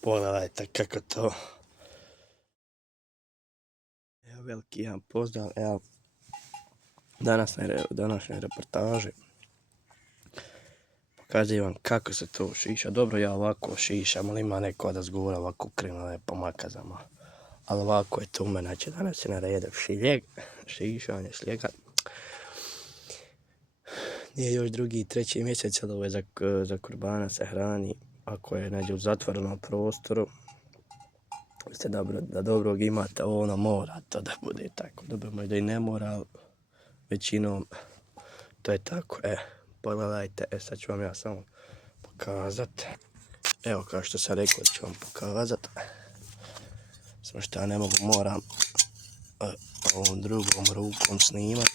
Pogledajte kako to. Evo veliki jedan pozdrav. Evo današnje reportaže pokazujem kako se to šiša. Dobro, ja ovako šišam, ali ima neko da zgura ovako krenule po makazama. Ali ovako je to u mene. Znači danas je na redu šišanje šljega. Nije još drugi, treći mjesec, ali ovo je za kurbana se hrani. Ako je neđe u zatvorenom prostoru, ste da dobrog imate, ono mora to da bude tako. Dobro, možda i ne mora, ali većinom to je tako. Pogledajte, sad ću vam ja samo pokazat. Evo, kao što sam rekao, ću vam pokazat. Samo što ja ne mogu, moram ovom drugom rukom snimat.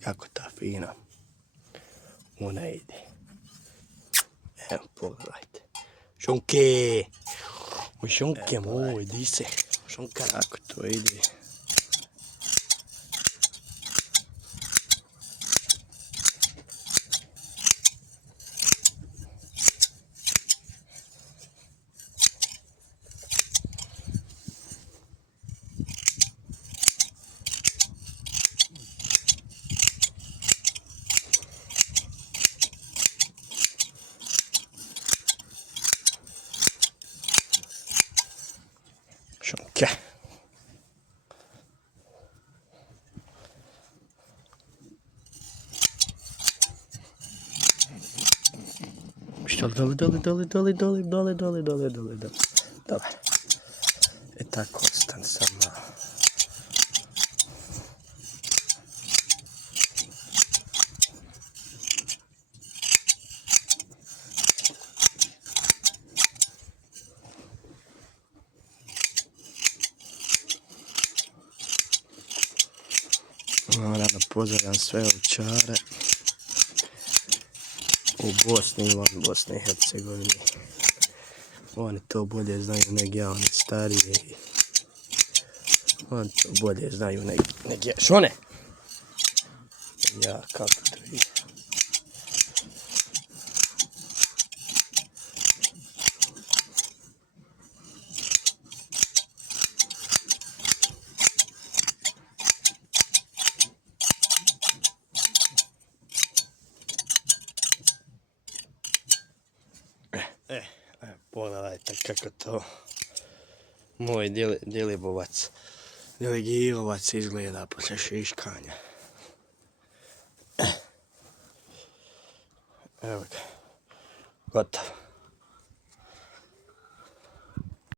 Kako ta fina ona ide. Evo, pogledajte. Šunke! Šunke moj, di se. Šunka, kako to ide. Šunke. Što dole. Dobar. Tako ostane sam malo. Moram da pozdravljam sve ovčare u Bosni i van Bosne i Hercegovine. Oni to bolje znaju nego ja, oni stariji. Oni to bolje znaju nego ja. Šone! Ja, kako to ide. Pogledajte kako to moj diligilovac izgleda posle šiškanja. Evo ga, gotovo.